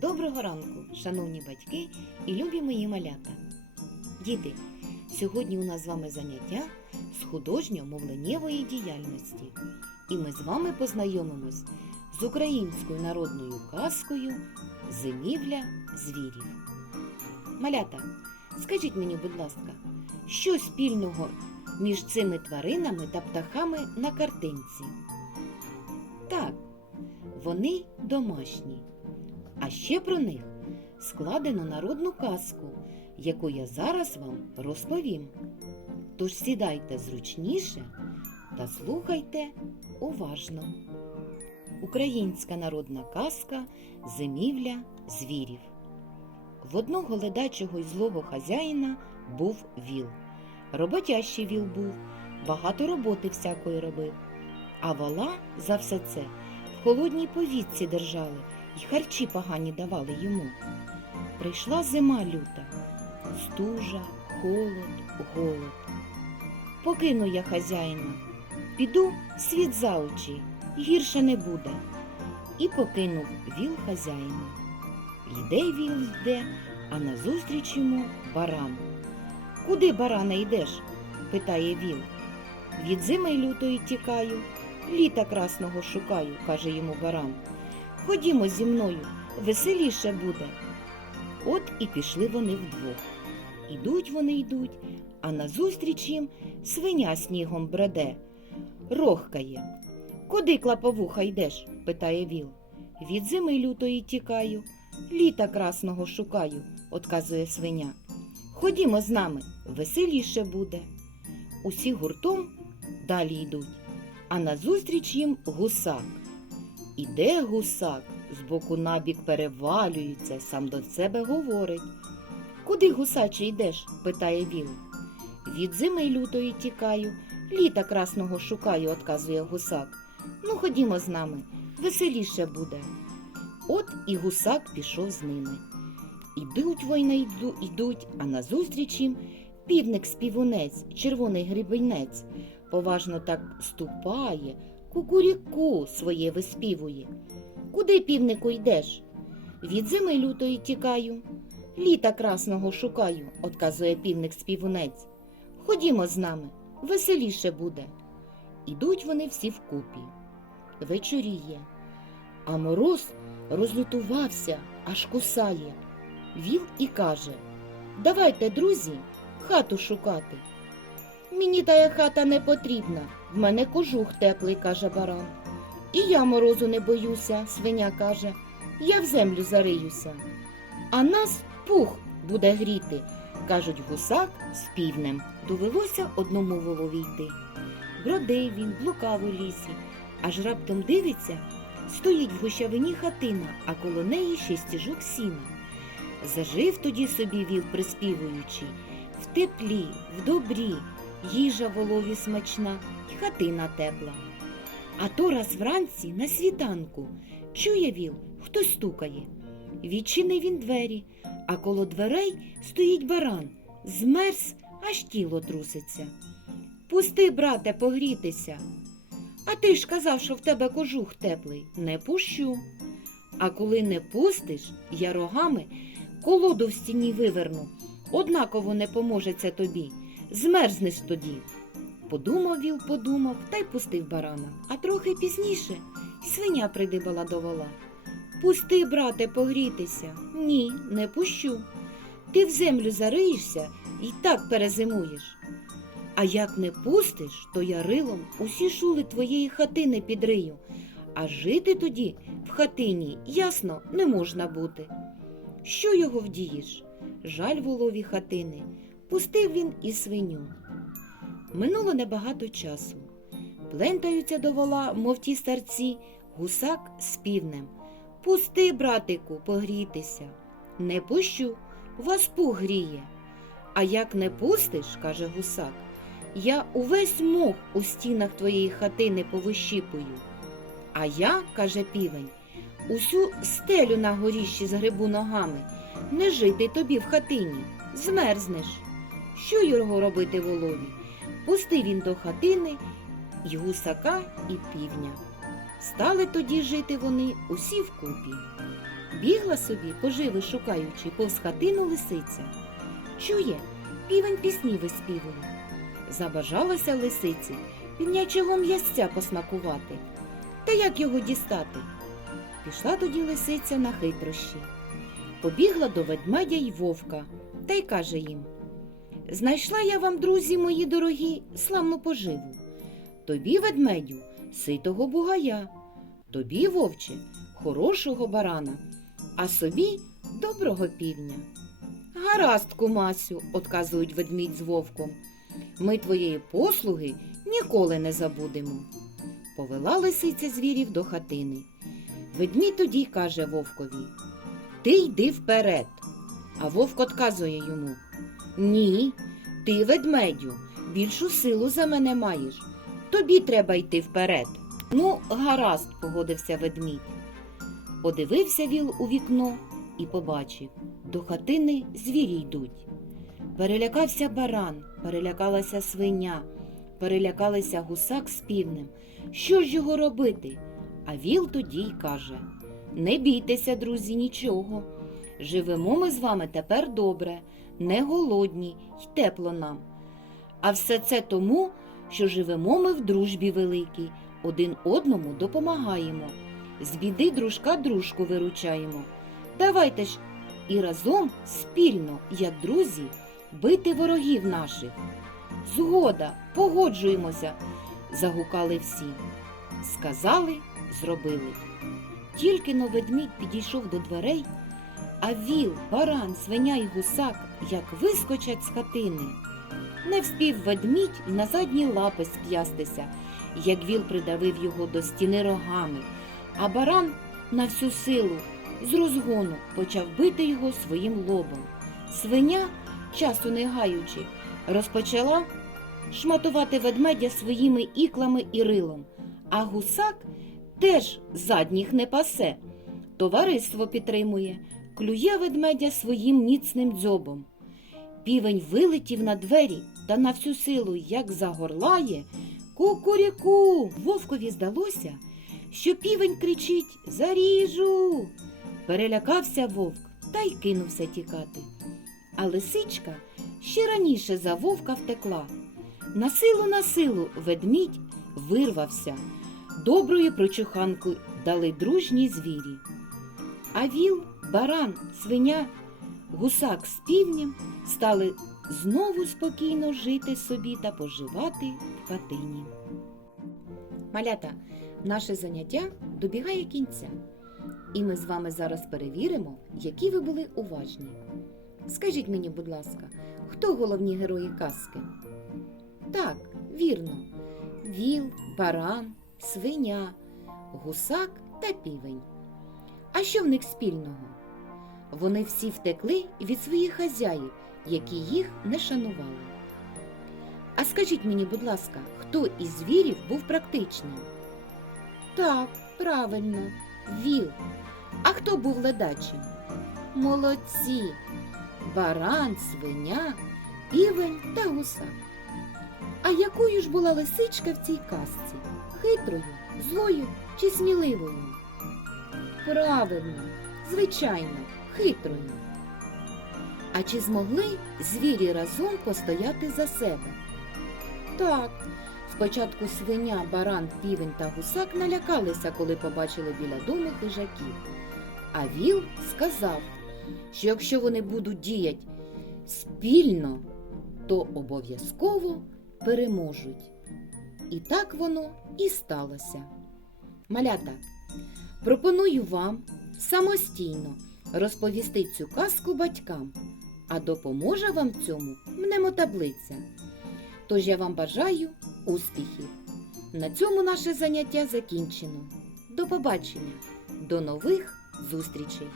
Доброго ранку, шановні батьки і любі мої малята. Діти, сьогодні у нас з вами заняття з художньо-мовленнєвої діяльності. І ми з вами познайомимось з українською народною казкою Зимівля звірів. Малята, скажіть мені, будь ласка, що спільного між цими тваринами та птахами на картинці? Так, вони домашні. А ще про них складено народну казку, яку я зараз вам розповім. Тож сідайте зручніше та слухайте уважно. Українська народна казка Зимівля звірів. В одного ледачого й злого хазяїна був віл. Роботящий віл був, багато роботи всякої робив. А вола за все це в холодній повітці держали й харчі погані давали йому. Прийшла зима люта, стужа, холод, голод. Покину я хазяїна, піду світ за очі, гірше не буде. І покинув віл хазяїна. Йде віл йде, а назустріч йому баран. Куди, баране, йдеш? питає віл. Від зими лютої тікаю, літа красного шукаю, каже йому баран. Ходімо зі мною, веселіше буде. От і пішли вони вдвох. Ідуть вони йдуть, а назустріч їм свиня снігом бреде, рохкає. Куди клаповуха йдеш? питає віл. Від зими лютої тікаю, літа красного шукаю, отказує свиня. Ходімо з нами, веселіше буде. Усі гуртом далі йдуть, а назустріч їм гусак. Іде гусак, збоку набік перевалюється, сам до себе говорить. Куди, гусаче, йдеш? питає віл. Від зими лютої тікаю, літа красного шукаю, отказує гусак. Ну, ходімо з нами, веселіше буде. От і гусак пішов з ними. Ідуть война йду, йдуть, а назустріч їм півник співунець, червоний грибинець, поважно так ступає, кукуріку своє виспівує. Куди, півнику, йдеш? Від зими лютої тікаю, літа красного шукаю, отказує півник співунець. Ходімо з нами, веселіше буде. Ідуть вони всі вкупі. Вечоріє, а мороз розлютувався, аж кусає. Віл і каже Давайте, друзі, хату шукати. Мені тая хата не потрібна, в мене кожух теплий, каже баран. І я морозу не боюся, свиня каже, я в землю зариюся. А нас пух буде гріти, кажуть гусак з півнем. Довелося одному волові йти. Бродив він, блукав у лісі, аж раптом дивиться, стоїть в гущавині хатина, а коло неї ще стіжок сіна. Зажив тоді собі віл, приспівуючи, в теплі, в добрі, їжа волові смачна й хатина тепла. А то раз вранці на світанку чує віл, хтось стукає. Відчинив він двері, а коло дверей стоїть баран, змерз, аж тіло труситься. Пусти, брате, погрітися. А ти ж казав, що в тебе кожух теплий, не пущу. А коли не пустиш, я рогами колоду в стіні виверну, однаково не поможеться тобі, змерзнеш тоді. Подумав віл, подумав та й пустив барана. А трохи пізніше свиня придибала до вола. Пусти, брате, погрітися. Ні, не пущу. Ти в землю зариєшся і так перезимуєш. А як не пустиш, то я рилом усі шули твоєї хатини підрию, а жити тоді в хатині, ясно, не можна бути. Що його вдієш? Жаль волові хатини. Пустив він і свиню. Минуло небагато часу. Плентаються до вола, мов ті старці, гусак з півнем. Пусти, братику, погрітися. Не пущу, вас пух гріє. А як не пустиш, каже гусак, я увесь мох у стінах твоєї хатини повищіпую. А я, каже півень, усю стелю на горіщі згребу ногами. Не жити тобі в хатині, змерзнеш. Що його робити волові? Пусти він до хатини й гусака, і півня. Стали тоді жити вони усі вкупі. Бігла собі, поживи шукаючи, повз хатину лисиця. Чує, півень пісні виспівує. Забажалася лисиці півнячого м'ясця посмакувати. Та як його дістати? Пішла тоді лисиця на хитрощі. Побігла до ведмедя й вовка та й каже їм Знайшла я вам, друзі мої дорогі, славну поживу. Тобі, ведмедю, ситого бугая, тобі, вовче, хорошого барана, а собі доброго півня. Гаразд, кумасю, отказують ведмідь з вовком. Ми твоєї послуги ніколи не забудемо. Повела лисиця звірів до хатини. Ведмідь тоді каже вовкові Ти йди вперед. А вовк отказує йому Ні, ти, ведмедю, більшу силу за мене маєш. Тобі треба йти вперед. Ну, гаразд, погодився ведмідь. Подивився віл у вікно і побачив до хатини звірі йдуть. Перелякався баран, перелякалася свиня, перелякалися гусак з півнем. Що ж його робити? А віл тоді й каже Не бійтеся, друзі, нічого. Живемо ми з вами тепер добре, не голодні й тепло нам. А все це тому, що живемо ми в дружбі великій, один одному допомагаємо, з біди дружка дружку виручаємо. Давайте ж і разом спільно, як друзі, бити ворогів наших. Згода, погоджуємося, загукали всі. Сказали, зробили. Тільки но ведмідь підійшов до дверей, а віл, баран, свиня й гусак як вискочать з хатини. Не вспів ведмідь на задні лапи сп'ястися, як віл придавив його до стіни рогами, а баран на всю силу з розгону почав бити його своїм лобом. Свиня, часу не гаючи, розпочала шматувати ведмедя своїми іклами і рилом, а гусак теж задніх не пасе. Товариство підтримує, клює ведмедя своїм міцним дзьобом. Півень вилетів на двері та на всю силу, як загорлає. Кукуріку! Вовкові здалося, що півень кричить Заріжу. Перелякався вовк та й кинувся тікати. А лисичка ще раніше за вовка втекла. На силу на силу ведмідь вирвався. Доброї прочуханку дали дружні звірі. А віл, баран, свиня, гусак з півнем стали знову спокійно жити собі та поживати в хатині. Малята, наше заняття добігає кінця. І ми з вами зараз перевіримо, які ви були уважні. Скажіть мені, будь ласка, хто головні герої казки? Так, вірно. Віл, баран, свиня, гусак та півень. А що в них спільного? Вони всі втекли від своїх хазяїв, які їх не шанували. А скажіть мені, будь ласка, хто із звірів був практичним? Так, правильно, віл. А хто був ледачим? Молодці! Баран, свиня, півень та гусак. А якою ж була лисичка в цій казці? Хитрою, злою чи сміливою? Правильно, звичайно, хитрою. А чи змогли звірі разом постояти за себе? Так, спочатку свиня, баран, півень та гусак налякалися, коли побачили біля дому хижаків. А віл сказав, що якщо вони будуть діяти спільно, то обов'язково переможуть. І так воно і сталося. Малята, пропоную вам самостійно розповісти цю казку батькам, а допоможе вам цьому мнемотаблиця. Тож я вам бажаю успіхів. На цьому наше заняття закінчено. До побачення, до нових зустрічей!